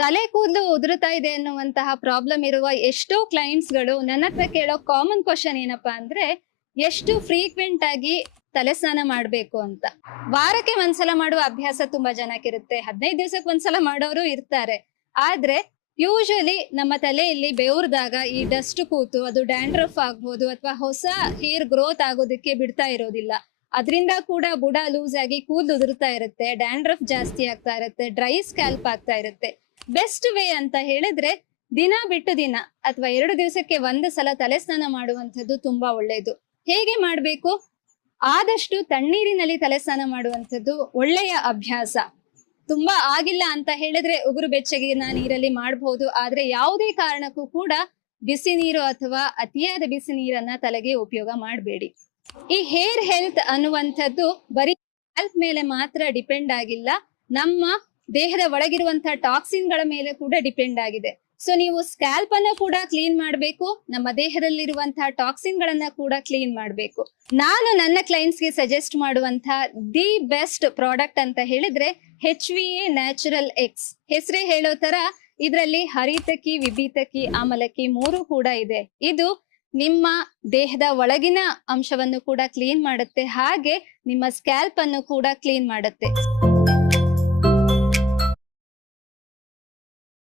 ತಲೆ ಕೂದಲು ಉದುರುತ್ತಾ ಇದೆ ಅನ್ನುವಂತಹ ಪ್ರಾಬ್ಲಮ್ ಇರುವ ಎಷ್ಟೋ ಕ್ಲೈಂಟ್ಸ್ಗಳು ನನ್ನ ಹತ್ರ ಕೇಳೋ ಕಾಮನ್ ಕ್ವಶನ್ ಏನಪ್ಪಾ ಅಂದ್ರೆ, ಎಷ್ಟು ಫ್ರೀಕ್ವೆಂಟ್ ಆಗಿ ತಲೆ ಸ್ನಾನ ಮಾಡ್ಬೇಕು ಅಂತ. ವಾರಕ್ಕೆ ಒಂದ್ಸಲ ಮಾಡುವ ಅಭ್ಯಾಸ ತುಂಬಾ ಜನಕ್ಕಿರುತ್ತೆ ಹದಿನೈದು ದಿವಸಕ್ಕೆ ಒಂದ್ಸಲ ಮಾಡೋರು ಇರ್ತಾರೆ. ಆದ್ರೆ ಯೂಶಲಿ ನಮ್ಮ ತಲೆಯಲ್ಲಿ ಬೆವರ್ದಾಗ ಈ ಡಸ್ಟ್ ಕೂತು, ಅದು ಡ್ಯಾಂಡ್ರಫ್ ಆಗ್ಬೋದು ಅಥವಾ ಹೊಸ ಹೇರ್ ಗ್ರೋತ್ ಆಗೋದಕ್ಕೆ ಬಿಡ್ತಾ ಇರೋದಿಲ್ಲ. ಅದರಿಂದ ಕೂಡ ಬುಡ ಲೂಸ್ ಆಗಿ ಕೂದಲು ಉದುರ್ತಾ ಇರುತ್ತೆ ಡ್ಯಾಂಡ್ರಫ್ ಜಾಸ್ತಿ ಆಗ್ತಾ ಇರುತ್ತೆ ಡ್ರೈ ಸ್ಕ್ಯಾಲ್ಪ್ ಆಗ್ತಾ ಇರುತ್ತೆ. ಬೆಸ್ಟ್ ವೇ ಅಂತ ಹೇಳಿದ್ರೆ ದಿನ ಬಿಟ್ಟು ದಿನ ಅಥವಾ ಎರಡು ದಿವಸಕ್ಕೆ ಒಂದು ಸಲ ತಲೆ ಸ್ನಾನ ಮಾಡುವಂಥದ್ದು ತುಂಬಾ ಒಳ್ಳೆಯದು ಹೇಗೆ ಮಾಡಬೇಕು? ಆದಷ್ಟು ತಣ್ಣೀರಿನಲ್ಲಿ ತಲೆ ಸ್ನಾನ ಮಾಡುವಂಥದ್ದು ಒಳ್ಳೆಯ ಅಭ್ಯಾಸ. ತುಂಬಾ ಆಗಿಲ್ಲ ಅಂತ ಹೇಳಿದ್ರೆ ಉಗುರು ಬೆಚ್ಚಗಿನ ನೀರಲ್ಲಿ ಮಾಡಬಹುದು ಆದ್ರೆ ಯಾವುದೇ ಕಾರಣಕ್ಕೂ ಕೂಡ ಬಿಸಿ ನೀರು ಅಥವಾ ಅತಿಯಾದ ಬಿಸಿ ನೀರನ್ನ ತಲೆಗೆ ಉಪಯೋಗ ಮಾಡಬೇಡಿ. ಈ ಹೇರ್ ಹೆಲ್ತ್ ಅನ್ನುವಂಥದ್ದು ಬರೀ ಹೆಲ್ತ್ ಮೇಲೆ ಮಾತ್ರ ಡಿಪೆಂಡ್ ಆಗಿಲ್ಲ. ನಮ್ಮ ದೇಹದ ಒಳಗಿರುವಂತಹ ಟಾಕ್ಸಿನ್ಗಳ ಮೇಲೆ ಕೂಡ ಡಿಪೆಂಡ್ ಆಗಿದೆ. ಸೊ, ನೀವು ಸ್ಕ್ಯಾಲ್ಪ್ ಅನ್ನ ಕೂಡ ಕ್ಲೀನ್ ಮಾಡಬೇಕು, ನಮ್ಮ ದೇಹದಲ್ಲಿರುವಂತಹ ಟಾಕ್ಸಿನ್ ಗಳನ್ನ ಕೂಡ ಕ್ಲೀನ್ ಮಾಡಬೇಕು. ನಾನು ನನ್ನ ಕ್ಲೈಂಟ್ಸ್ಗೆ ಸಜೆಸ್ಟ್ ಮಾಡುವಂತಹ ದಿ ಬೆಸ್ಟ್ ಪ್ರಾಡಕ್ಟ್ ಅಂತ ಹೇಳಿದ್ರೆ H V A natural X ಹೆಸರೇ ಹೇಳೋ ತರ ಇದರಲ್ಲಿ ಹರಿತಕಿ, ವಿಭೀತಕಿ ಆಮಲಕ್ಕಿ ಮೂರು ಕೂಡ ಇದೆ. ಇದು ನಿಮ್ಮ ದೇಹದ ಒಳಗಿನ ಅಂಶವನ್ನು ಕೂಡ ಕ್ಲೀನ್ ಮಾಡುತ್ತೆ, ಹಾಗೆ ನಿಮ್ಮ ಸ್ಕ್ಯಾಲ್ಪ್ ಅನ್ನು ಕೂಡ ಕ್ಲೀನ್ ಮಾಡುತ್ತೆ.